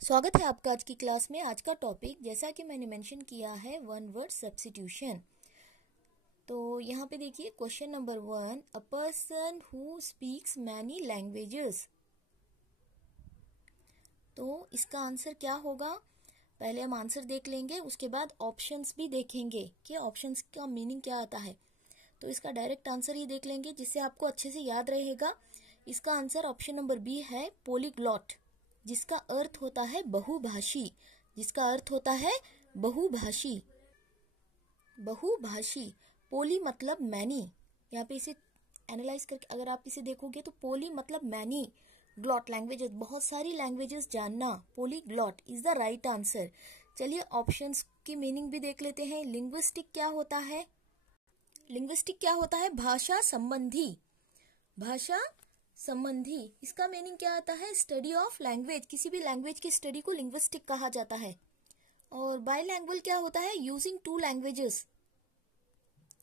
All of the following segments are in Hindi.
स्वागत है आपका आज की क्लास में। आज का टॉपिक जैसा कि मैंने मेंशन किया है वन वर्ड सब्स्टिट्यूशन। तो यहाँ पे देखिए question number 1, a person who speaks many languages. तो इसका आंसर क्या होगा? पहले हम आंसर देख लेंगे, उसके बाद ऑप्शंस भी देखेंगे कि ऑप्शंस का मीनिंग क्या आता है। तो इसका डायरेक्ट आंसर ही देख लेंगे जिससे आपको अच्छे से याद रहेगा। इसका आंसर ऑप्शन नंबर बी है, पोलीग्लॉट, जिसका अर्थ होता है बहुभाषी। जिसका अर्थ होता है बहुभाषी। बहुभाषी, पोली मतलब मैनी। यहाँ पे इसे एनालाइज करके अगर आप इसे देखोगे तो पोली मतलब मैनी, ग्लॉट लैंग्वेजेस, बहुत सारी लैंग्वेजेस जानना। पोलीग्लॉट इज द राइट आंसर। चलिए ऑप्शंस की मीनिंग भी देख लेते हैं। लिंग्विस्टिक क्या होता है? लिंग्विस्टिक क्या होता है? भाषा संबंधी। भाषा संबंधी, इसका मीनिंग क्या आता है? स्टडी ऑफ लैंग्वेज, किसी भी लैंग्वेज की स्टडी को लिंग्विस्टिक कहा जाता है। और बाइलैंग्वेज क्या होता है? यूजिंग टू लैंग्वेजेस,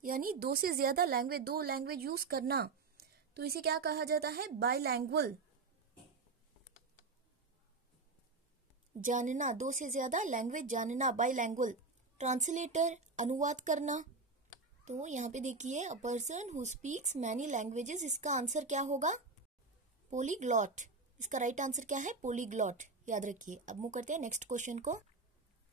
यानी दो से ज्यादा लैंग्वेज, दो लैंग्वेज यूज करना, तो इसे क्या कहा जाता है? बाइलैंग्वेज। जानना, दो से ज्यादा लैंग्वेज जानना, बाइलैंग्वेज। ट्रांसलेटर, अनुवाद करना। तो यहाँ पे देखिए, अ person who speaks many languages, इसका आंसर क्या होगा? पोलीग्लॉट। इसका राइट आंसर क्या है? पोलीग्लॉट, याद रखिए। अब मूव करते हैं नेक्स्ट क्वेश्चन को।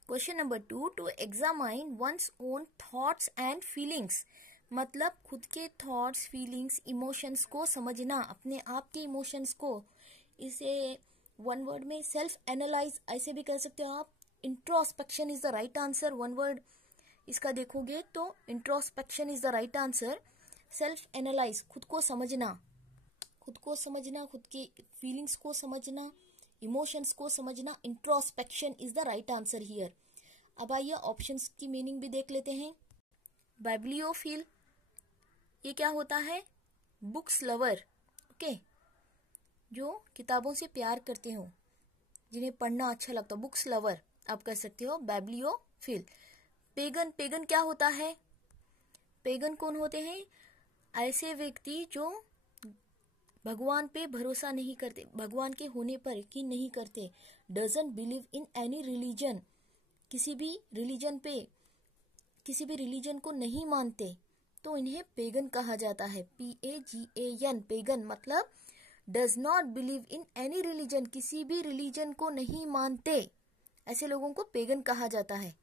Question number 2, to examine one's own thoughts and feelings, मतलब खुद के थॉट्स, फीलिंग्स, इमोशंस को समझना, अपने आप के इमोशंस को। इसे वन वर्ड में सेल्फ एनालाइज ऐसे भी कह सकते हो आप। Introspection is the right answer. One word इसका देखोगे तो introspection is the right answer. Self analyse, खुद को समझना, खुद को समझना, खुद की फीलिंग्स को समझना, इमोशंस को समझना। Introspection is the right answer here. अब आइए ऑप्शंस की मीनिंग भी देख लेते हैं। बाइब्लियोफिल, ये क्या होता है? बुक्स लवर, ओके, जो किताबों से प्यार करते हो, जिन्हें पढ़ना अच्छा लगता हो, बुक्स लवर आप कह सकते हो, बाइब्लियोफिल। पेगन, पेगन क्या होता है? पेगन कौन होते हैं? ऐसे व्यक्ति जो भगवान पे भरोसा नहीं करते, भगवान के होने पर यकीन नहीं करते। Doesn't believe in any religion, किसी भी रिलीजन पे, किसी भी रिलीजन को नहीं मानते, तो इन्हें पेगन कहा जाता है। PAGAN, पेगन मतलब does not believe in any religion, किसी भी रिलीजन को नहीं मानते, ऐसे लोगों को पेगन कहा जाता है।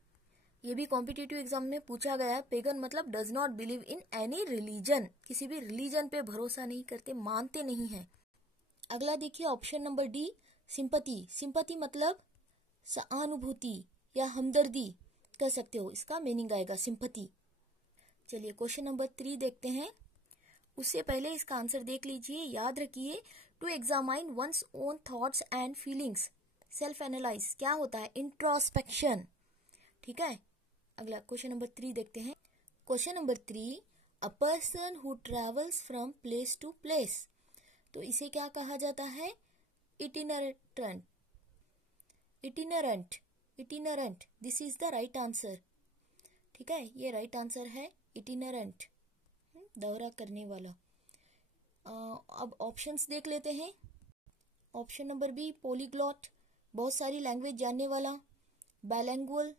ये भी कॉम्पिटिटिव एग्जाम में पूछा गया है। पेगन मतलब does not believe in any religion, किसी भी रिलीजन पे भरोसा नहीं करते, मानते नहीं है। अगला देखिए option number D, sympathy. Sympathy मतलब सहानुभूति या हमदर्दी कह सकते हो, इसका मीनिंग आएगा सिंपैथी। चलिए क्वेश्चन नंबर 3 देखते हैं। उससे पहले इसका आंसर देख लीजिए, याद रखिए। To examine one's own thoughts and feelings, self analyse क्या होता है? इंट्रोस्पेक्शन, ठीक है। अगला क्वेश्चन नंबर 3 देखते हैं। Question number 3, a person who travels from place to place, तो इसे क्या कहा जाता है? Itinerant, itinerant, itinerant, this is the right answer, ठीक है, ये राइट आंसर है, इटिनरेंट, दौरा करने वाला। अब ऑप्शंस देख लेते हैं। ऑप्शन नंबर बी, पोलीग्लॉट, बहुत सारी लैंग्वेज जानने वाला। बाइलिंगुअल,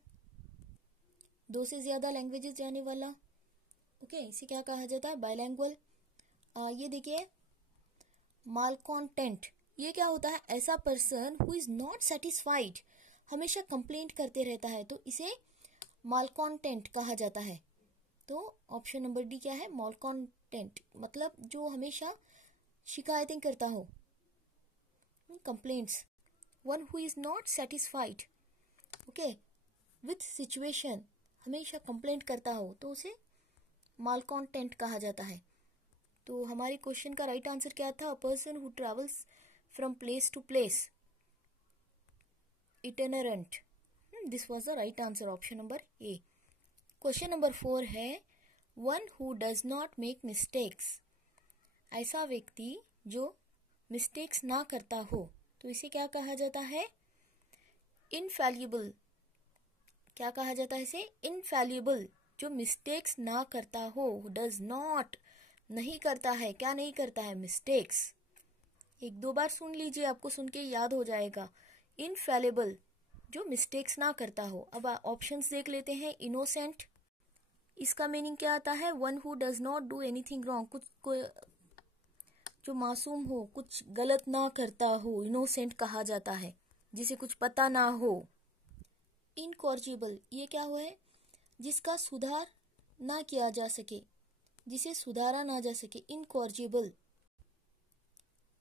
दो से ज्यादा लैंग्वेजेस जानने वाला, ओके, इसे क्या कहा जाता है? बाइलिंगुअल। ये देखिए मालकॉन्टेंट, ये क्या होता है? ऐसा person who is not satisfied, हमेशा कंप्लेंट करते रहता है, तो इसे मालकॉन्टेंट कहा जाता है। तो ऑप्शन नंबर डी क्या है? मालकॉन्टेंट मतलब जो हमेशा शिकायतें करता हो, complaints. One who is not satisfied, okay, with situation, हमेशा कंप्लेंट करता हो, तो उसे मालकॉन्टेंट कहा जाता है। तो हमारे क्वेश्चन का राइट आंसर क्या था? A person who travels from place to place, itinerant, this was the right answer, option number A. Question number 4 है, one who does not make mistakes, ऐसा व्यक्ति जो मिस्टेक्स ना करता हो, तो इसे क्या कहा जाता है? इनफैलिबल, क्या कहा जाता है इसे? इनफैलिबल, जो मिस्टेक्स ना करता हो। डज नॉट, नहीं करता है, क्या नहीं करता है? मिस्टेक्स। एक दो बार सुन लीजिए, आपको सुन के याद हो जाएगा। इनफेलेबल, जो मिस्टेक्स ना करता हो। अब ऑप्शंस देख लेते हैं। इनोसेंट, इसका मीनिंग क्या आता है? One who does not do anything wrong, जो मासूम हो, कुछ गलत ना करता हो, इनोसेंट कहा जाता है, जिसे कुछ पता ना हो। इनकॉर्जिबल, ये क्या हुआ है? जिसका सुधार ना किया जा सके, जिसे सुधारा ना जा सके, इनकॉर्जिबल।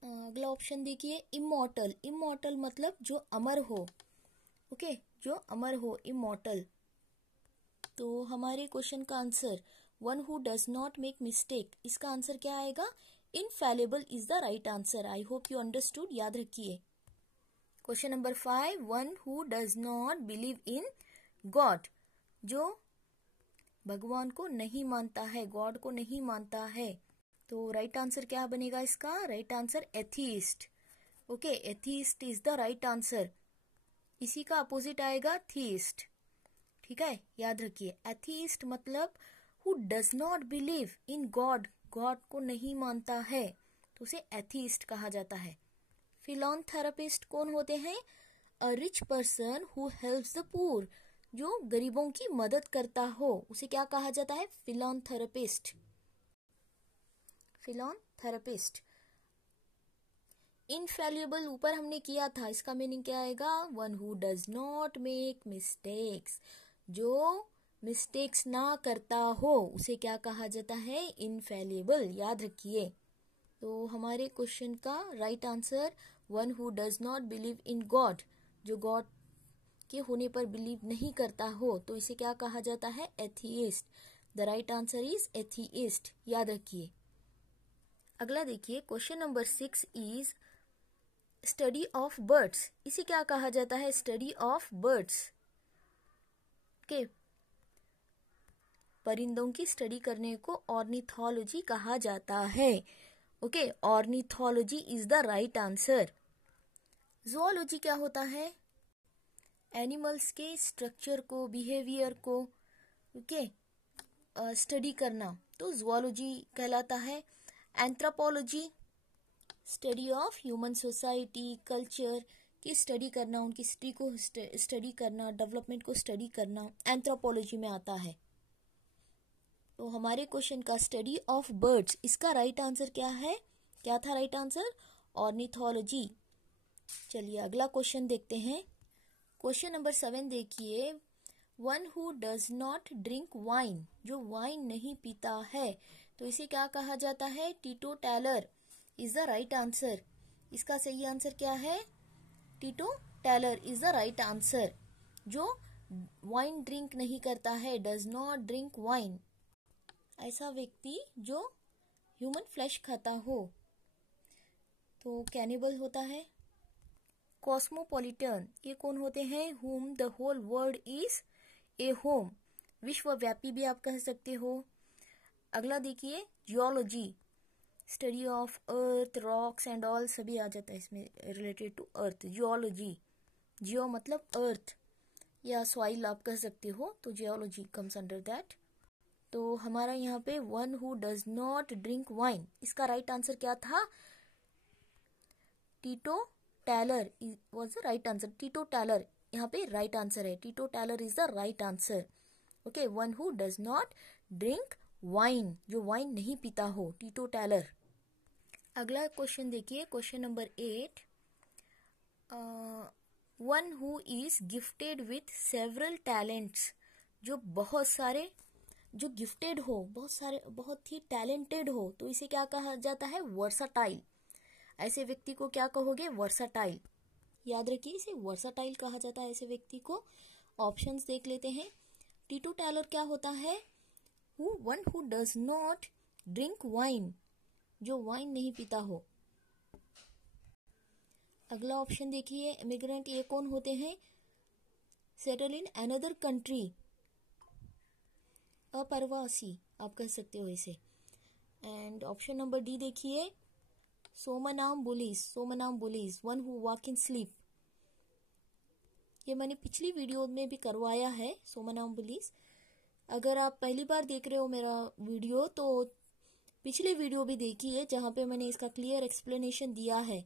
अगला ऑप्शन देखिए, इमॉर्टल। इमॉर्टल मतलब जो अमर हो। ओके, जो अमर हो, इमॉर्टल। तो हमारे क्वेश्चन का answer one who does not make mistake, इसका आंसर क्या आएगा? Infallible is the right answer. I hope you understood, याद रखिए। Question number 5, one who does not believe in God, जो भगवान को नहीं मानता है, गॉड को नहीं मानता है। तो राइट आंसर क्या बनेगा इसका? Right answer atheist. Okay, atheist is the right answer. इसी का अपोजिट आएगा थीस्ट। ठीक है, याद रखिए। एथीस्ट मतलब who does not believe in God, God को नहीं मानता है, तो उसे एथीस्ट कहा जाता है। फिलॉन्थेरेपिस्ट कौन होते हैं? A rich person who helps the poor, जो गरीबों की मदद करता हो, उसे क्या कहा जाता है? फिलॉन्थेरेपिस्ट। फिलॉन्थेरेपिस्ट। इनफैल्युएबल ऊपर हमने किया था, इसका मीनिंग क्या आएगा? One who does not make mistakes, जो मिस्टेक्स ना करता हो, उसे क्या कहा जाता है? इनफैल्युएबल। याद रखिए। तो हमारे क्वेश्चन का right answer one who does not believe in God, जो गॉड के होने पर बिलीव नहीं करता हो, तो इसे क्या कहा जाता है? Atheist. The right answer is atheist. याद रखिए। अगला देखिए, question number 6 is study of birds. इसे क्या कहा जाता है? Study of birds. ओके, परिंदों की स्टडी करने को ऑर्निथोलॉजी कहा जाता है। Okay, ornithology is the right answer. Zoology क्या होता है? एनिमल्स के स्ट्रक्चर को, बिहेवियर को ओके स्टडी करना, तो ज़ूलॉजी कहलाता है। Anthropology, study of human society, culture की स्टडी करना, उनकी हिस्ट्री को स्टडी करना, डेवलपमेंट को स्टडी करना, एंथ्रोपोलॉजी में आता है। तो हमारे क्वेश्चन का स्टडी ऑफ बर्ड्स, इसका राइट आंसर क्या है? क्या था राइट आंसर? ऑर्निथोलॉजी। चलिए अगला क्वेश्चन देखते हैं। क्वेश्चन नंबर 7 देखिए, one who does not drink wine, जो वाइन नहीं पीता है, तो इसे क्या कहा जाता है? टीटो taller is the right answer. इसका सही आंसर क्या है? टीटो taller is the right answer. जो वाइन ड्रिंक नहीं करता है, डज नॉट ड्रिंक वाइन, ऐसा व्यक्ति जो ह्यूमन फ्लैश खाता हो, तो कैनिबल होता है। कॉस्मोपॉलिटन, ये कौन होते हैं? whom the whole world is a home, विश्वव्यापी भी आप कह सकते हो। अगला देखिए, geology, study of earth, rocks and all, सभी आ जाता है इसमें related to earth. Geology, geo मतलब अर्थ या सॉइल आप कह सकते हो, तो जियोलॉजी कम्स अंडर दैट। तो हमारा यहाँ पे one who does not drink wine, इसका राइट आंसर क्या था? टीटो taller was the right answer. टीटो taller यहाँ पे राइट आंसर है। टीटो taller is the right answer. Okay, one who does not drink wine, जो वाइन नहीं पीता हो, टीटो टैलर। अगला क्वेश्चन देखिए, question number 8, one who is gifted with several talents, जो बहुत सारे, जो गिफ्टेड हो, बहुत सारे, बहुत ही टैलेंटेड हो, तो इसे क्या कहा जाता है? वर्साटाइल। ऐसे व्यक्ति को क्या कहोगे? वर्साटाइल। याद रखिए, इसे वर्साटाइल कहा जाता है ऐसे व्यक्ति को। ऑप्शंस देख लेते हैं। टीटो टैलर क्या होता है? One who does not drink wine, जो वाइन नहीं पीता हो। अगला ऑप्शन देखिए, इमिग्रेंट, ये कौन होते हैं? सेटल इन अनदर कंट्री, अप्रवासी आप कह सकते हो इसे। एंड ऑप्शन नंबर डी देखिए, somnambulist, one who walk in sleep. ये मैंने पिछली वीडियो में भी करवाया है, सोमनाम्बुलिस। अगर आप पहली बार देख रहे हो मेरा वीडियो, तो पिछली वीडियो भी देखिए, जहाँ पे मैंने इसका क्लियर एक्सप्लेनेशन दिया है।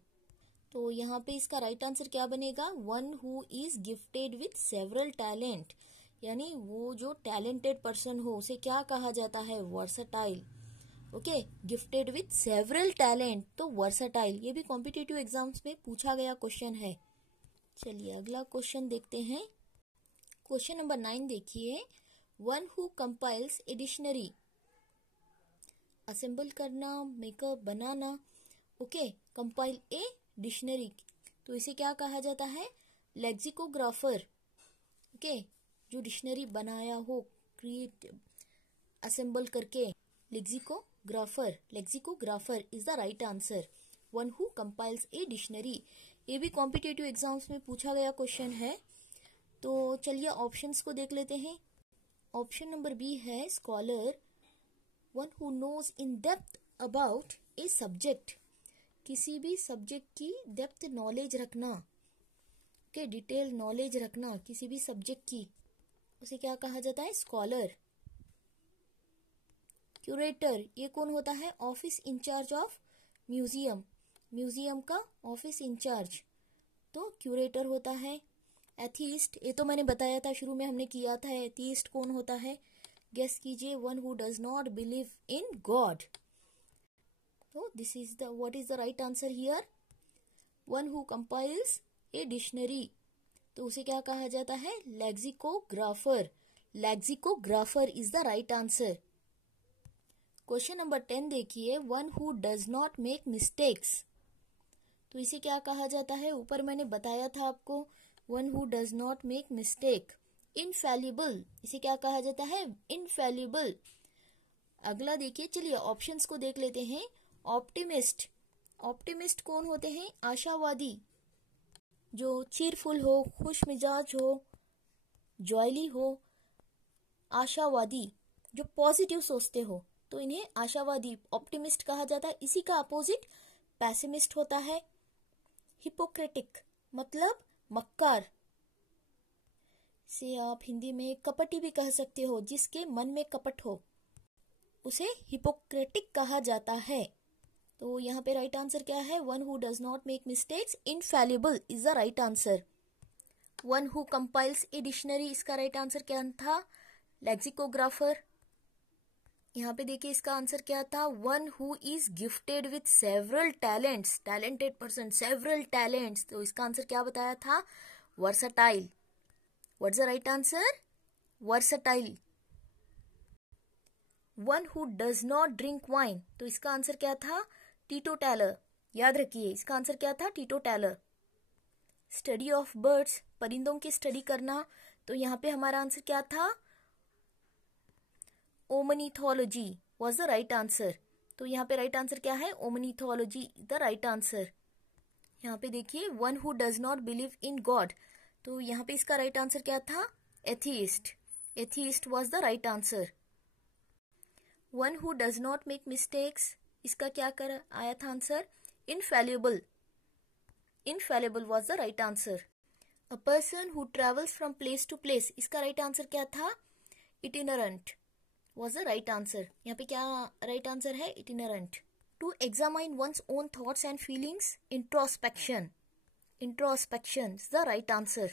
तो यहाँ पे इसका राइट आंसर क्या बनेगा? One who is gifted with several talent, यानी वो जो टैलेंटेड पर्सन हो उसे क्या कहा जाता है? Versatile. Okay, gifted with several talent, तो वर्सटाइल। ये भी कॉम्पिटिटिव एग्जाम्स में पूछा गया क्वेश्चन है। चलिए अगला क्वेश्चन देखते हैं। क्वेश्चन नंबर 9 देखिए। One who compiles a dictionary, assemble करना, मेकअप, बनाना। ओके, कंपाइल ए डिक्शनरी, तो इसे क्या कहा जाता है? लेक्सिकोग्राफर। ओके, जो डिक्शनरी बनाया हो, क्रिएट, असेंबल करके, lexicographer. Lexicographer is the right answer. One who compiles a dictionary, ये भी कॉम्पिटिटिव एग्जाम्स में पूछा गया क्वेश्चन है। तो चलिए ऑप्शंस को देख लेते हैं। ऑप्शन नंबर बी है scholar, one who knows in depth about a subject, किसी भी सब्जेक्ट की डेप्थ नॉलेज रखना, के डिटेल नॉलेज रखना किसी भी सब्जेक्ट की, उसे क्या कहा जाता है? स्कॉलर। क्यूरेटर, ये कौन होता है? Office in charge of museum, museum का ऑफिस इंचार्ज, तो क्यूरेटर होता है। एथीस्ट, ये तो मैंने बताया था, शुरू में हमने किया था। एथीस्ट कौन होता है? गेस कीजिए। One who does not believe in God, तो this is the what is the right answer here? One who compiles a dictionary, तो उसे क्या कहा जाता है? Lexicographer. Lexicographer is the right answer. Question number 10 देखिए। One who does not make mistakes, तो इसे क्या कहा जाता है? ऊपर मैंने बताया था आपको, one who does not make mistake. Infallible, इसे क्या कहा जाता है? इनफैलिबल। अगला देखिए, चलिए ऑप्शंस को देख लेते हैं। ऑप्टिमिस्ट, ऑप्टिमिस्ट कौन होते हैं? आशावादी, जो चीरफुल हो, खुश मिजाज हो, जॉयली हो। आशावादी, जो पॉजिटिव सोचते हो, तो इन्हें आशावादी, ऑप्टिमिस्ट कहा जाता है। इसी का अपोजिट पैसिमिस्ट होता है। हिपोक्रेटिक मतलब मक्कार, से आप हिंदी में कपटी भी कह सकते हो, जिसके मन में कपट हो उसे हिपोक्रेटिक कहा जाता है। तो यहाँ पे राइट आंसर क्या है? One who does not make mistakes, infallible is the right answer. One who compiles a dictionary, इसका राइट आंसर क्या था? लेक्सिकोग्राफर। यहाँ पे देखिए इसका आंसर क्या था? One who is gifted with several talents, talented person, several talents, तो इसका आंसर क्या बताया था? Versatile. What's the right answer? Versatile. One who does not drink wine, तो इसका आंसर क्या था? टीटोटैलर। याद रखिए इसका आंसर क्या था? टीटोटैलर। स्टडी ऑफ बर्ड्स, परिंदों की स्टडी करना, तो यहाँ पे हमारा आंसर क्या था? Ornithology was the right answer. तो यहाँ पे राइट आंसर क्या है? Ornithology the right answer. यहाँ पे देखिए one who does not believe in God, तो यहाँ पे इसका राइट आंसर क्या था? Atheist. Atheist was the right answer. One who does not make mistakes, इसका क्या कर आया था answer? Infallible. Infallible was the right answer. A person who travels from place to place, इसका राइट आंसर क्या था? Itinerant was the right answer. यहाँ पे क्या राइट आंसर है? Itinerant. To examine one's own thoughts and feelings, introspection. Introspection is the right answer.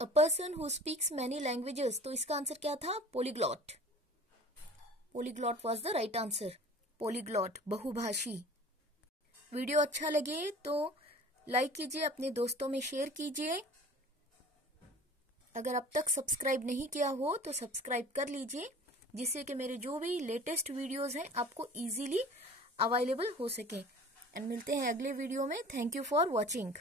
A person who speaks many languages, तो इसका आंसर क्या था? Polyglot. Polyglot was the right answer. Polyglot, बहुभाषी। वीडियो अच्छा लगे तो लाइक कीजिए, अपने दोस्तों में शेयर कीजिए। अगर अब तक सब्सक्राइब नहीं किया हो तो सब्सक्राइब कर लीजिए, जिससे कि मेरे जो भी लेटेस्ट वीडियोस हैं आपको इजीली अवेलेबल हो सके। एंड मिलते हैं अगले वीडियो में। Thank you for watching.